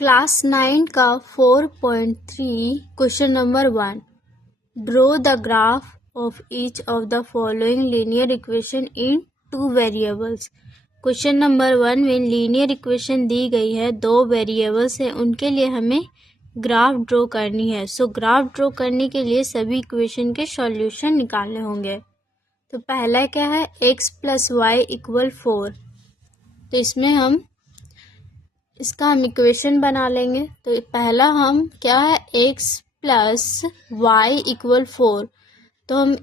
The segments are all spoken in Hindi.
क्लास 9 का 4.3 question number 1 draw the graph of each of the following linear equation in 2 variables. Question number 1 में लीनियर इक्वेशन दी गई है, 2 वेरिएबल्स हैं, उनके लिए हमें ग्राफ ड्रॉ करनी है। सो ग्राफ ड्रॉ करने के लिए सभी इक्वेशन के सॉल्यूशन निकालने होंगे। तो पहला क्या है, x + y = 4। तो इसमें इसका हम इक्वेशन बना लेंगे। तो पहला हम क्या है, x + y = 4। तो हम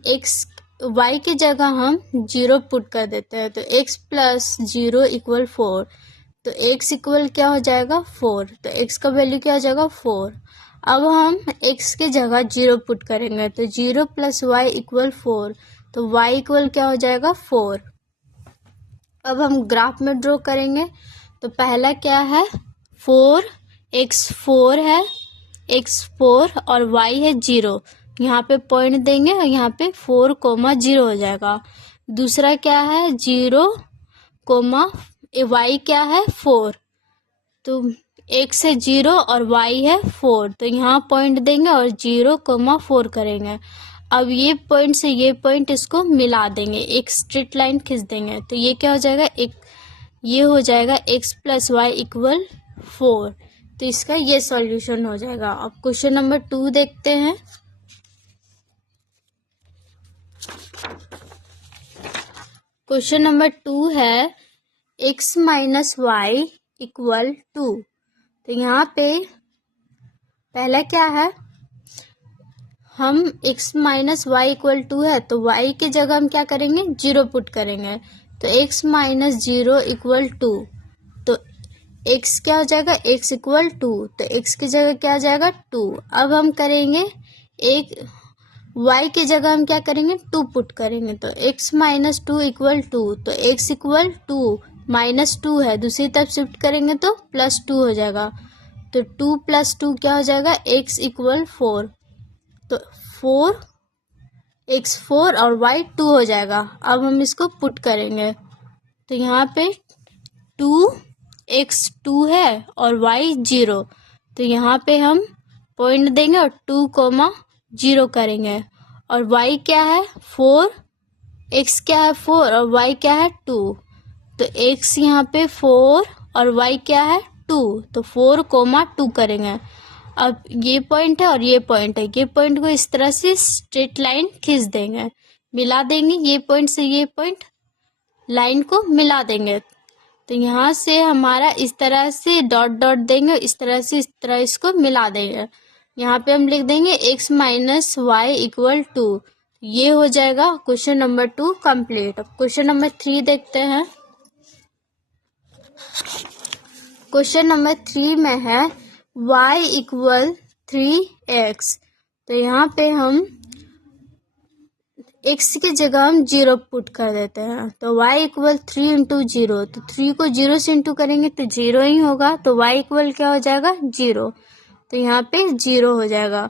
y की जगह हम 0 पुट कर देते हैं। तो x + 0 = 4। तो x इक्वल क्या हो जाएगा, 4। तो x का वैल्यू क्या हो जाएगा, 4। अब हम x की जगह 0 पुट करेंगे। तो 0 + y = 4। तो y इक्वल क्या हो जाएगा, 4। अब हम ग्राफ में ड्रॉ करेंगे। तो पहला क्या है, 4 x4 है, x4 और y है 0। यहाँ पे पॉइंट देंगे और यहाँ पे 4,0 हो जाएगा। दूसरा क्या है, 0, y क्या है 4। तो x है 0 और y है 4। तो यहाँ पॉइंट देंगे और 0,4 करेंगे। अब ये पॉइंट से ये पॉइंट इसको मिला देंगे, एक स्ट्रेट लाइन खींच देंगे। तो ये क्या हो जाएगा, ये हो जाएगा x + y = 4। तो इसका ये सॉल्यूशन हो जाएगा। अब क्वेश्चन नंबर 2 देखते हैं। क्वेश्चन नंबर 2 है x - y = 2। तो यहाँ पे पहला क्या है, हम x - y = 2 है, तो y की जगह हम क्या करेंगे, 0 पुट करेंगे। तो x - 0 = 2। तो x क्या हो जाएगा, x = 2। तो x की जगह क्या आ जाएगा, 2। अब हम करेंगे y की जगह हम क्या करेंगे, 2 पुट करेंगे। तो x - 2 = 2। तो x = 2 -2 है, दूसरी तरफ शिफ्ट करेंगे तो +2 हो जाएगा। तो 2 + 2 क्या हो जाएगा, x = 4। तो 4x4 और y 2 हो जाएगा। अब हम इसको पुट करेंगे। तो यहाँ पे 2x 2 है और y 0। तो यहाँ पे हम पॉइंट देंगे और 2,0 करेंगे। और y क्या है 4, x क्या है 4 और y क्या है 2। तो x यहाँ पे 4 और y क्या है 2। तो 4,2 करेंगे। अब ये पॉइंट है और ये पॉइंट है, ये पॉइंट को इस तरह से स्ट्रेट लाइन खींच देंगे, मिला देंगे। ये पॉइंट से ये पॉइंट लाइन को मिला देंगे। तो यहाँ से हमारा इस तरह से डॉट डॉट देंगे, इस तरह इसको मिला देंगे। यहाँ पे हम लिख देंगे x - y = 2। ये हो जाएगा क्वेश्चन नंबर 2 कंप्लीट। अब क्वेश्चन नंबर 3 देखते हैं। क्वेश्चन नंबर 3 में है y = 3x। तो यहाँ पे हम x की जगह हम 0 पुट कर देते हैं। तो y = 3 × 0। तो 3 को 0 से इंटू करेंगे तो 0 ही होगा। तो y इक्वल क्या हो जाएगा, 0। तो यहाँ पे 0 हो जाएगा।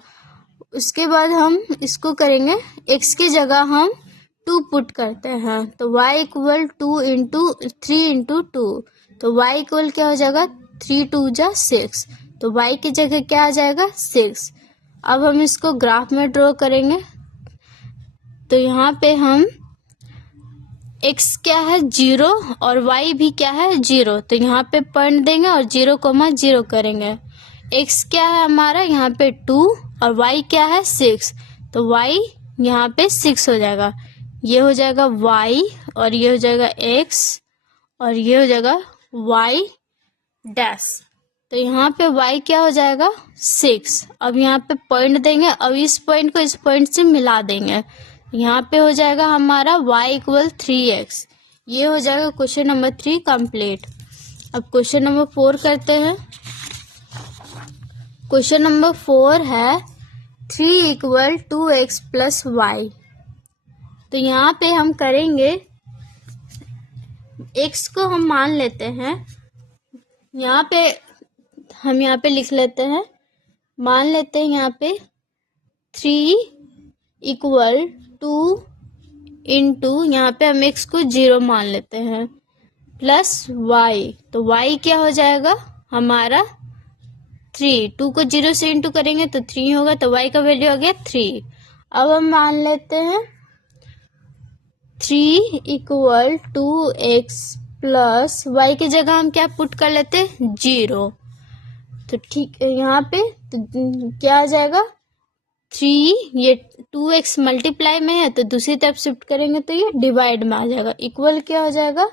उसके बाद हम इसको करेंगे, x की जगह हम 2 पुट करते हैं। तो y = 3 × 2। तो y इक्वल क्या हो जाएगा, 3 × 2 = 6। तो y की जगह क्या आ जाएगा, 6। अब हम इसको ग्राफ में ड्रॉ करेंगे। तो यहाँ पे हम x क्या है 0 और y भी क्या है 0। तो यहाँ पे पॉइंट देंगे और 0,0 करेंगे। x क्या है हमारा यहाँ पे 2 और y क्या है 6। तो y यहाँ पे 6 हो जाएगा। ये हो जाएगा y और ये हो जाएगा x और ये हो जाएगा y डैश। तो यहाँ पे y क्या हो जाएगा, 6। अब यहाँ पे पॉइंट देंगे। अब इस पॉइंट को इस पॉइंट से मिला देंगे। यहाँ पे हो जाएगा हमारा y = 3x। ये हो जाएगा क्वेश्चन नंबर 3 कंप्लीट। अब क्वेश्चन नंबर 4 करते हैं। क्वेश्चन नंबर 4 है 3 = 2x + y। तो यहाँ पे हम करेंगे, x को हम मान लेते हैं, हम यहाँ पे लिख लेते हैं, मान लेते हैं यहाँ पे 3 = 2 × यहाँ पे हम x को 0 मान लेते हैं +y। तो y क्या हो जाएगा हमारा 3, 2 को 0 से इंटू करेंगे तो 3 होगा, तो y का वैल्यू हो गया 3। अब हम मान लेते हैं 3 इक्वल 2x प्लस y की जगह हम क्या पुट कर लेते हैं 0। तो ठीक है, यहाँ पे तो क्या आ जाएगा 3, ये 2x मल्टीप्लाई में है तो दूसरी तरफ शिफ्ट करेंगे तो ये डिवाइड में आ जाएगा। इक्वल क्या हो जाएगा,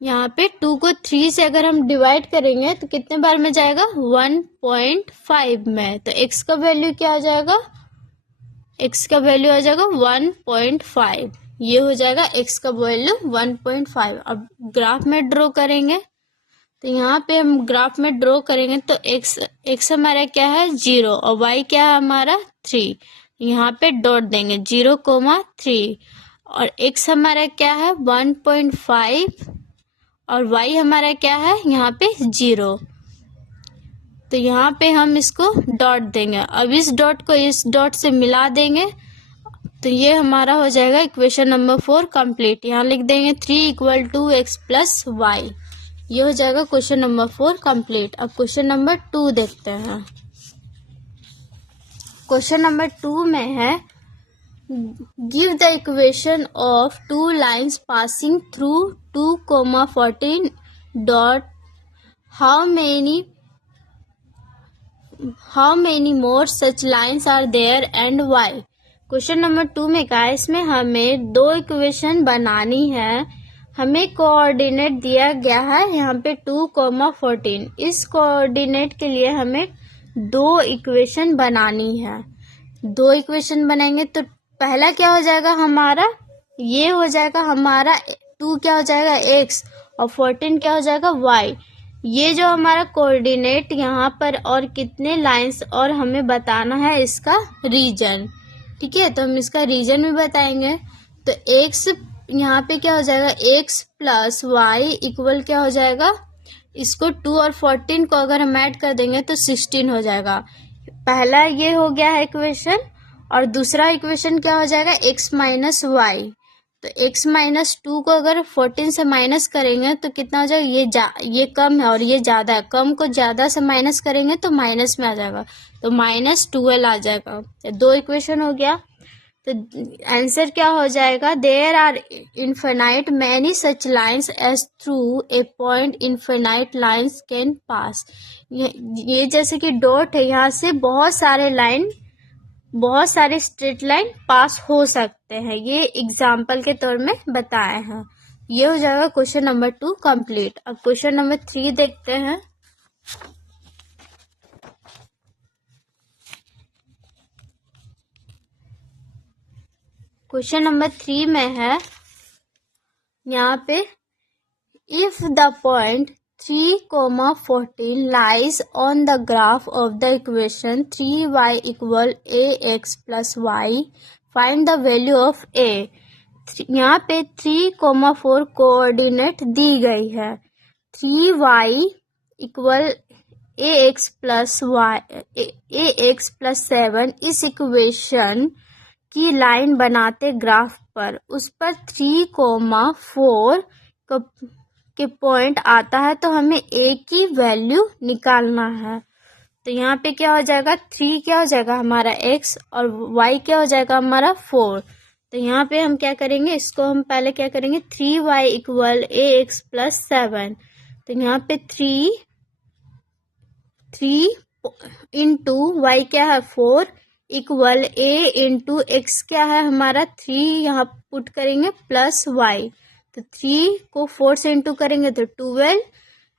यहाँ पे 2 को 3 से अगर हम डिवाइड करेंगे तो कितने बार में जाएगा 1.5 में। तो x का वैल्यू क्या आ जाएगा, x का वैल्यू आ जाएगा 1.5। ये हो जाएगा x का वैल्यू 1.5। अब ग्राफ में ड्रॉ करेंगे तो यहाँ पे हम ग्राफ में ड्रॉ करेंगे तो x हमारा क्या है 0 और y क्या है हमारा 3। यहाँ पे डॉट देंगे 0,3 और x हमारा क्या है 1.5 और y हमारा क्या है यहाँ पे 0। तो यहाँ पे हम इसको डॉट देंगे। अब इस डॉट को इस डॉट से मिला देंगे तो ये हमारा हो जाएगा इक्वेशन नंबर 4 कंप्लीट। यहाँ लिख देंगे 3 equal to x plus y. ये हो जाएगा क्वेश्चन नंबर 4 कंप्लीट। अब क्वेश्चन नंबर 2 देखते हैं। क्वेश्चन नंबर 2 में है give the equation of 2 lines passing through 2,14 dot how many more such lines are there and why. Question number 2 में कहा है इसमें हमें 2 इक्वेशन बनानी है। हमें कोऑर्डिनेट दिया गया है यहाँ पे 2,14। इस कोऑर्डिनेट के लिए हमें 2 इक्वेशन बनानी है। 2 इक्वेशन बनाएंगे तो पहला क्या हो जाएगा हमारा, ये हो जाएगा हमारा 2 क्या हो जाएगा x और 14 क्या हो जाएगा y। ये जो हमारा कोऑर्डिनेट यहाँ पर और कितने लाइंस और हमें बताना है इसका रीजन। ठीक है, तो हम इसका रीजन भी बताएंगे। तो x यहाँ पे क्या हो जाएगा x प्लस वाई इक्वल क्या हो जाएगा, इसको 2 और 14 को अगर हम ऐड कर देंगे तो 16 हो जाएगा। पहला ये हो गया है इक्वेशन और दूसरा इक्वेशन क्या हो जाएगा x माइनस वाई। तो x माइनस 2 को अगर 14 से माइनस करेंगे तो कितना हो जाएगा, ये कम है और ये ज़्यादा है, कम को ज़्यादा से माइनस करेंगे तो माइनस में आ जाएगा, तो -12 आ जाएगा। तो 2 इक्वेशन हो गया। तो आंसर क्या हो जाएगा, there are infinite many such lines as through a point infinite lines can pass. ये जैसे कि डॉट है, यहाँ से बहुत सारे स्ट्रेट लाइन पास हो सकते हैं। ये एग्जाम्पल के तौर में बताए हैं। ये हो जाएगा क्वेश्चन नंबर 2 कंप्लीट। अब क्वेश्चन नंबर 3 देखते हैं। क्वेश्चन नंबर 3 में है यहाँ पे if the point 3,14 lies on the graph of the equation 3y equal ax plus y, find the value of a। यहाँ पे 3,4 कोऑर्डिनेट दी गई है। 3y इक्वल ax प्लस 7 इस इक्वेशन की लाइन बनाते ग्राफ पर, उस पर 3,4 के पॉइंट आता है तो हमें a की वैल्यू निकालना है। तो यहाँ पे क्या हो जाएगा, 3 क्या हो जाएगा हमारा x और y क्या हो जाएगा हमारा 4। तो यहाँ पे हम क्या करेंगे, इसको हम पहले क्या करेंगे 3y इक्वल ax प्लस 7। तो यहाँ पे 3 इंटू y क्या है 4 इक्वल a इंटू x क्या है हमारा 3, यहाँ पुट करेंगे प्लस y। तो 3 को 4 से इंटू करेंगे तो 12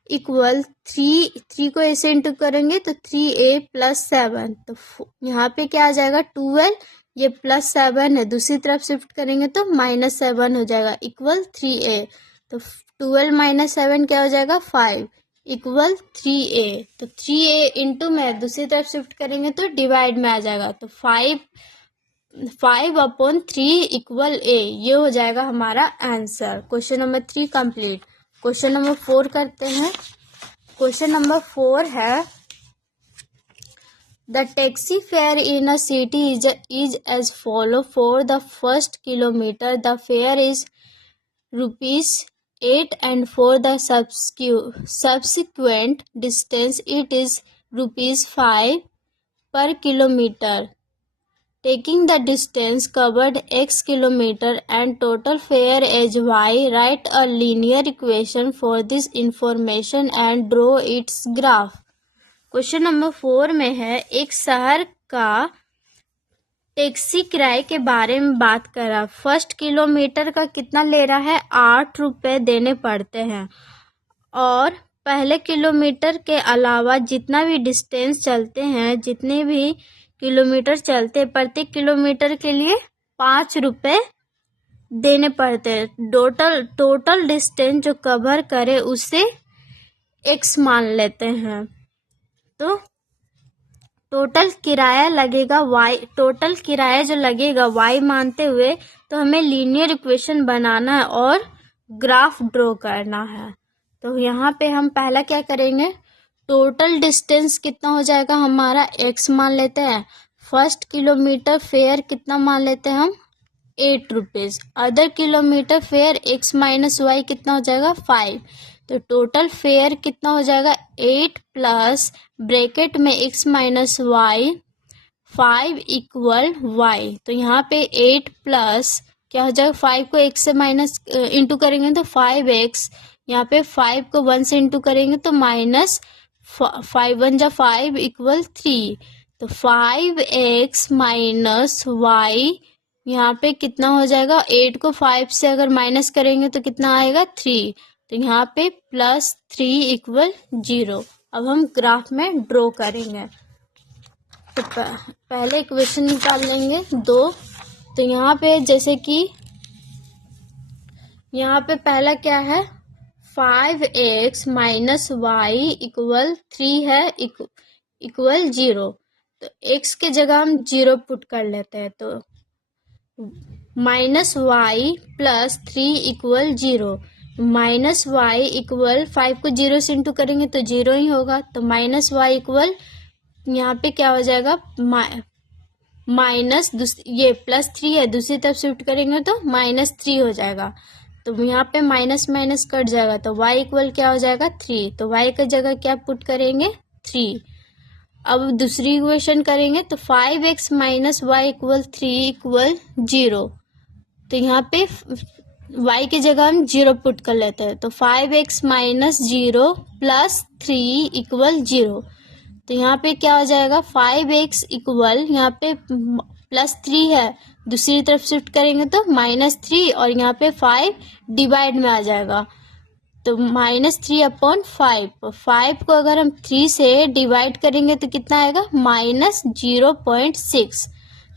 इक्वल 3 को a से इंटू करेंगे तो 3a प्लस 7। तो यहाँ पे क्या आ जाएगा 12, ये प्लस 7 है, दूसरी तरफ शिफ्ट करेंगे तो -7 हो जाएगा इक्वल 3a। तो 12 माइनस 7 क्या हो जाएगा 5 इक्वल 3a। तो 3a इंटू में दूसरी तरफ शिफ्ट करेंगे तो डिवाइड में आ जाएगा, तो 5/3 इक्वल a। ये हो जाएगा हमारा answer. Question number 3 complete. Question number 4 करते हैं। क्वेश्चन नंबर 4 है the taxi fare in a city is as follow. For the first kilometre the fare is 8 and for the subsequent distance it is ₹5 per kilometer. Taking the distance covered x kilometer and total fare as y, write a linear equation for this information and draw its graph. Question number 4 में है, एक शहर का टैक्सी किराए के बारे में बात करा। फर्स्ट किलोमीटर का कितना ले रहा है, 8 रुपये देने पड़ते हैं और पहले किलोमीटर के अलावा जितना भी डिस्टेंस चलते हैं, जितने भी किलोमीटर चलते, प्रत्येक किलोमीटर के लिए 5 रुपये देने पड़ते हैं। टोटल डिस्टेंस जो कवर करे उसे x मान लेते हैं। तो टोटल किराया लगेगा y, टोटल किराया जो लगेगा y मानते हुए, तो हमें लीनियर इक्वेशन बनाना है और ग्राफ ड्रॉ करना है। तो यहाँ पे हम पहला क्या करेंगे, टोटल डिस्टेंस कितना हो जाएगा हमारा, x मान लेते हैं। फर्स्ट किलोमीटर फेयर कितना मान लेते हैं हम, 8 rupees. Other kilometre fare x minus y कितना हो जाएगा, 5। तो टोटल फेयर कितना हो जाएगा, 8 प्लस ब्रैकेट में x minus y 5 equal y। तो यहाँ पे 8 प्लस क्या हो जाएगा, 5 को x से माइनस इंटू करेंगे तो 5x, यहाँ पे 5 को 1 से इंटू करेंगे तो माइनस 5 1 जा 5 इक्वल 3। तो 5x माइनस y यहाँ पे कितना हो जाएगा, 8 को 5 से अगर माइनस करेंगे तो कितना आएगा, 3। तो यहाँ पे प्लस 3 इक्वल 0। अब हम ग्राफ में ड्रॉ करेंगे। तो पहले इक्वेशन निकाल लेंगे 2। तो यहाँ पे जैसे कि यहाँ पे पहला क्या है, 5x माइनस वाई इक्वल 3 है, इक्वल 0। तो x के जगह हम 0 पुट कर लेते हैं। तो minus y plus 3 equal 0। Minus y equal 5 को 0 से इंटू करेंगे तो 0 ही होगा। तो माइनस वाई इक्वल यहाँ पे क्या हो जाएगा, माइनस ये प्लस 3 है, दूसरी तरफ शिफ्ट करेंगे तो माइनस 3 हो जाएगा। तो यहाँ पे माइनस माइनस कट जाएगा तो y इक्वल क्या हो जाएगा, 3। तो y की जगह क्या पुट करेंगे, 3। अब दूसरी इक्वेशन करेंगे तो 5x minus y equal 3 equal 0। तो यहाँ पे y की जगह हम 0 पुट कर लेते हैं। तो 5x माइनस 0 प्लस 3 इक्वल 0। तो यहाँ पे क्या हो जाएगा, 5x इक्वल यहाँ पे प्लस 3 है, दूसरी तरफ शिफ्ट करेंगे तो माइनस 3 और यहाँ पे 5 डिवाइड में आ जाएगा। तो माइनस 3 अपॉन 5 को अगर हम 3 से डिवाइड करेंगे तो कितना आएगा, माइनस 0.6।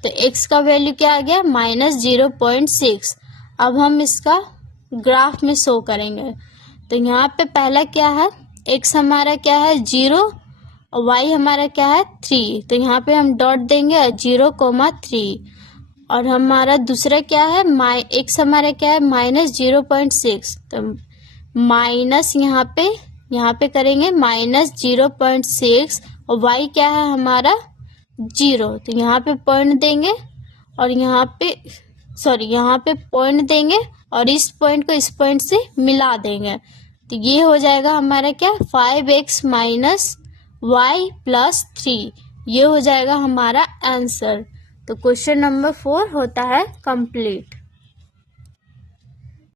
तो x का वैल्यू क्या आ गया, माइनस 0.6। अब हम इसका ग्राफ में शो करेंगे। तो यहाँ पे पहला क्या है, x हमारा क्या है 0 और y हमारा क्या है 3। तो यहाँ पे हम डॉट देंगे 0,3। और हमारा दूसरा क्या है, x हमारा क्या है माइनस 0.6। तो माइनस यहाँ पे करेंगे माइनस 0.6 और y क्या है हमारा 0। तो यहाँ पे पॉइंट देंगे और यहाँ पे पॉइंट देंगे और इस पॉइंट को इस पॉइंट से मिला देंगे। तो ये हो जाएगा हमारा क्या, 5x माइनस वाई प्लस 3। ये हो जाएगा हमारा आंसर। तो क्वेश्चन नंबर 4 होता है कंप्लीट।